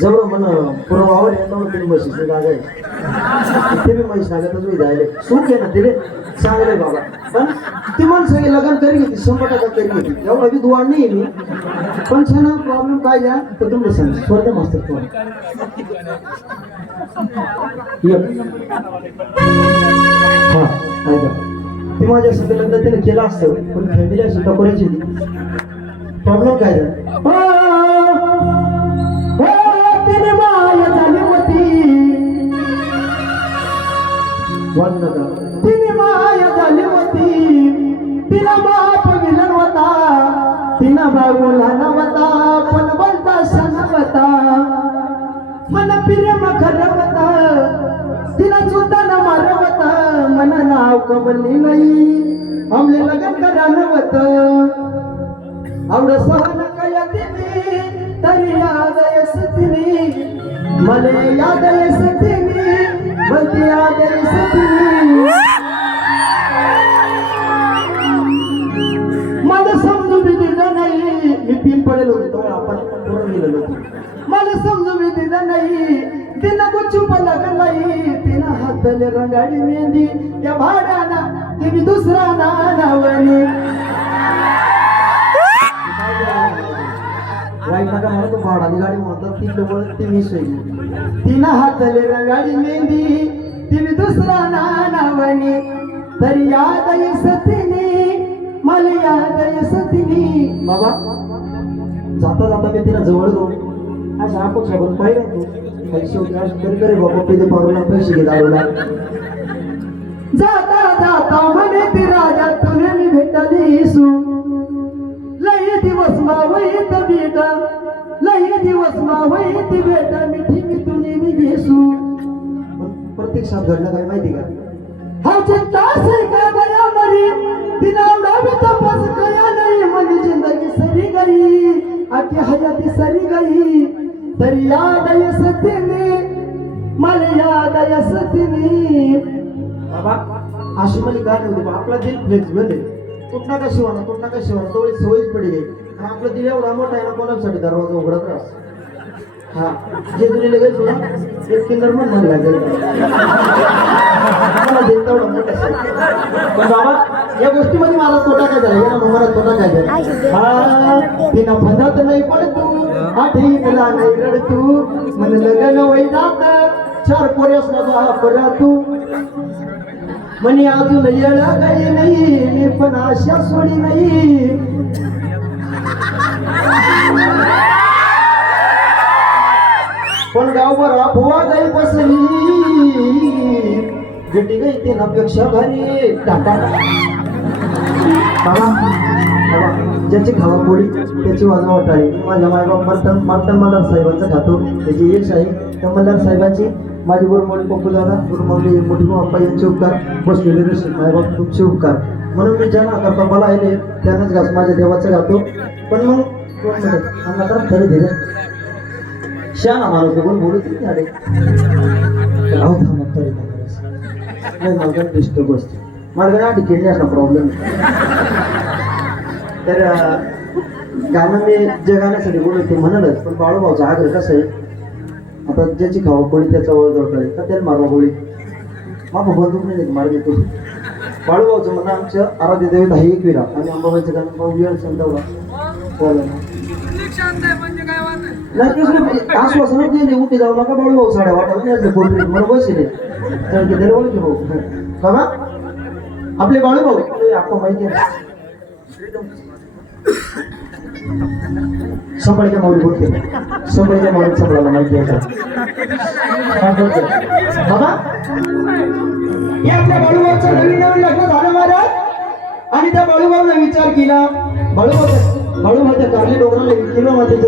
जवळ म्हण पुरं वावर आहे तेवढं तिने म्हशीची जागा ते बी म्हैस लागतच मी जायले. सुख आहे ना तिने चांगलंय बाबा. पण ती माणसं हे लग्न करी घेते शंभर टक्का करी घेते. एवढा बी दुवा नाही मी. पण छान प्रॉब्लेम काय द्या तर तुम्ही सांग. स्वर्ग मास्तर कोण एक. हा ऐका. ती माझ्यासाठी लग्न तिने केलं असतं पण फॅमिली अशी टकोऱ्याची प्रॉब्लेम काय झाला वाजू तिने माया झाली होती. तिला बाप विलन होता. तिनं बाबूला लहान पण बोलता सणवता मन प्रेम खरवता तिला सुद्धा न मारवता मन नाव कमली नाही. आमले लग्न करावत आवड सहन कया तिने तरी याद यस तिने. मले याद यस तिने. मले याद यस मला समजू मी दिलं नाही. मी पिन पडेल होते तेव्हा आपण पुढे गेलेलो मला समजू मी दिलं नाही. तिनं गुच्छू पण लागलं नाही. तिनं हातले रंगाडी मेहंदी. त्या भाड्याना ती मी दुसरा नावणी गाडी म्हणतात ती जवळ तिनं हातले रंगाडी मेंदी तिने दुसरा नावणी तरी याद येस मला याद येस बाबा जाता जाता मी तिला जवळ जाऊ. अशा आपण सोबत पाहिलं पैसे होते करे बाबा पिते पारूला पैसे घे दारूला जाता जाता म्हणे ती राजा तुने मी भेटली सू. लय दिवस मावईत तर प्रत्यक्षात घडलं काय माहिती का? हा चिंता से का गया मरी? तिना भी तपास कया नाही. माझी जिंदगी सरी गई आखी हयाती सरी गई. तरी याद यस तिने मला याद यस तिने बाबा अशी मला गाणी होती. आपला दिल फ्लेक्सिबल आहे तुटना का शिवाना तुटना का शिवाना तेवढी सवयच पडली. आणि आपलं दिल एवढा मोठा आहे ना कोणासाठी दरवाजा उघडत राहस हा. जे तुम्ही लगेच एक किन्नर पण म्हण लागेल. मला दिल तेवढा मोठा आहे. पण बाबा या गोष्टीमध्ये मला तोटा काय झाला? या मला तोटा काय झाला? हा तिनं फंदात नाही पडतो. आठीला नाही रडतू. मन लग्न वय जात. चार पोऱ्यास माझा परा तू. म्हणे अजून येळा काही नाही. मी पण आशा सोडी नाही. गावभर अफवा गाई बसली. गई ते नपेक्षा भारी. टाटा. बाबा ज्याची खावा पोळी त्याची वाजा वाटाळी. माझ्या मायबाप मर्तन मर्तन मल्हार साहेबांचं खातो. त्याची यश आहे त्या मल्हार साहेबांची. माझी गुरुमौली पप्पू दादा गुरुमौली मोठी बाप्पा यांचे उपकार. बसलेले ऋषी मायबाप तुमचे उपकार. म्हणून मी ज्यांना करता मला आहे त्यानंच घास माझ्या देवाचं गातो पण मग दोन मिनिट आणि आता धीरे. शाना माणूस कोण बोलू किती आले राहू थांबा तरी नाही मला डिस्टर्ब असतो. मला गाडी केली असं प्रॉब्लेम तर गाणं मी जे गाण्यासाठी बोलत ते म्हणलंच पण बाळूभाऊचा आग्रह कसं आहे? आता ज्याची खावा पोळी त्याचा ओळख कळेल तर त्याला मारवा पोळी मामा बंदूक नाही मार देतो बाळूभाऊचं म्हणणं आमच्या आराध्य देवीत आहे एक विरा आणि अंबाबाईचं गाणं भाऊ विरा संतवला चालेल नाही कृष्ण आश्वासन दिले उठे जाऊ नका बाळू भाऊ साड्या वाटा म्हणजे मला बसले तर ते दरवळ ओळखी भाऊ का आपले बाळू भाऊ? आपण माहिती आहे संभाळीच्या माऊली बोलते. संभाळीच्या माऊली संभाळायला माहिती आहे का? काय बाबा? हे आपल्या बाळूभाऊचं नवीन नवीन लग्न झालं महाराज. आणि त्या बाळूभाऊने विचार केला. बाळूभाऊ त्या कारली डोंगराला विचारलं मातेच्या